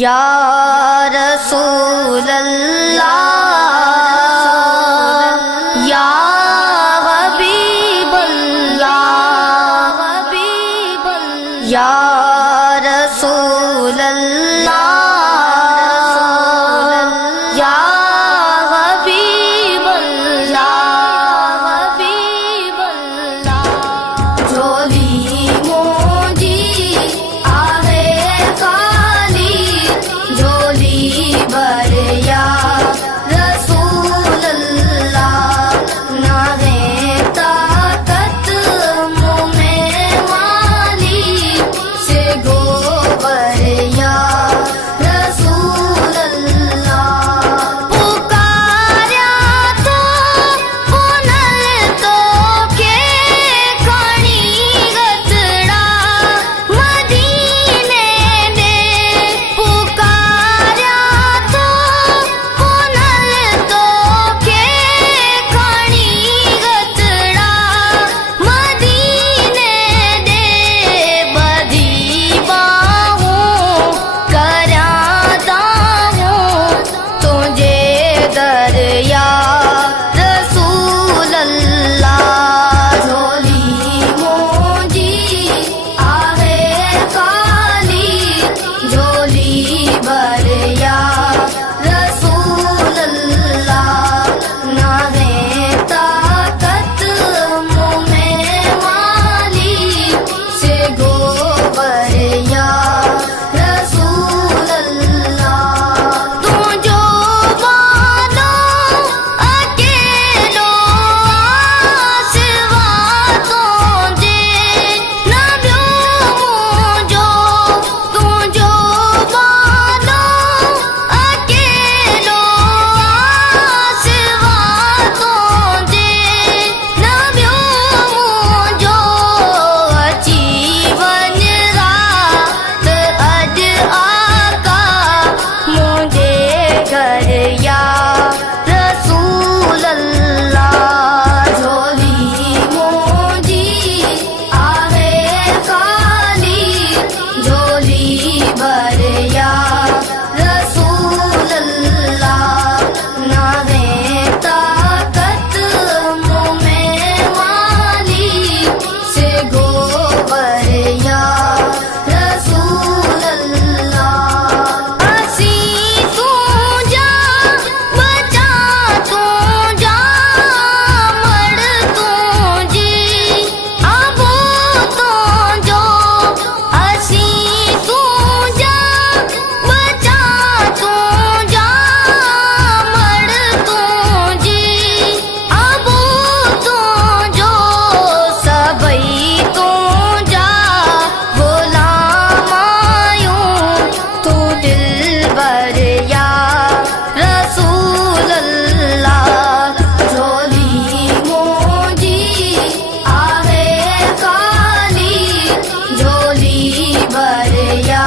या रसूल अल्लाह या हबीब अल्लाह या रसूल अल्लाह या हबीब अल्लाह झोली मोजी आहे खाली झोली भर या रसूल अल्लाह ना है ताकत मुँह में माली से गोबर या रसूल अल्लाह पुकार्या तो पुनल तो के खणी गतड़ा मदीने दे पुकार्या तो पुनल तो के खणी गतड़ा मदीने दे बधी बाहूं कराता हूँ तुझे दरिया रसूल अल्लाह झोली मोजी आहे खाली झोली भर या रसूल अल्लाह ना है ताकत मुँह में माली से गोबर या रसूल अल्लाह तू जो वादो अकेलो आसवा तो जे नबियो मुझो तू जो वादो अकेलो आसवा तो जे नबियो मुझो अची वञ रात अज आका मुझे घर या रसूल अल्लाह झोली मोजी आहे खाली झोली भर या रसूल अल्लाह ना है ताकत मुँह में माली से गोबर या रसूल अल्लाह असी तू जा बचा तू जा मर तू जी अबू तू जो असी तू जा बचा तू जा मर तू जी अबू तू जो सबई तू जा गुलाम आयूं तू दिल भर या रसूल अल्लाह झोली मोजी आहे खाली झोली भर या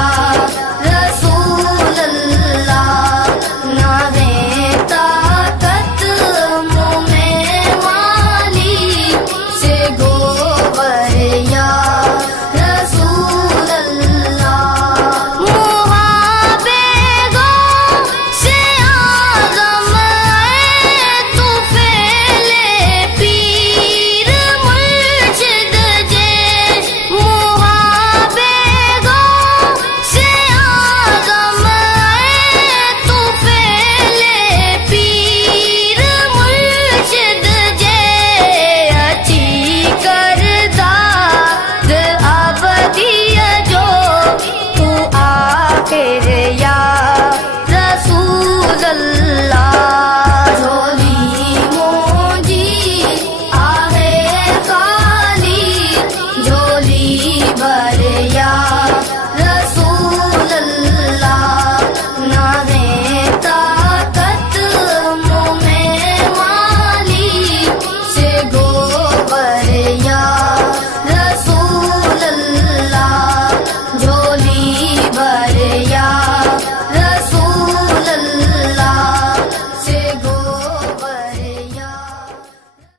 रसूल अल्लाह ना है ताकत मुँह में माली से गोबर या रसूल अल्लाह मुहाबेगो से आगम तू फेले पीर मुर्शिद जे मुहाबेगो से आगम तू फेले पीर मुर्शिद जे अची करदाद अबदिय जो तू आखिर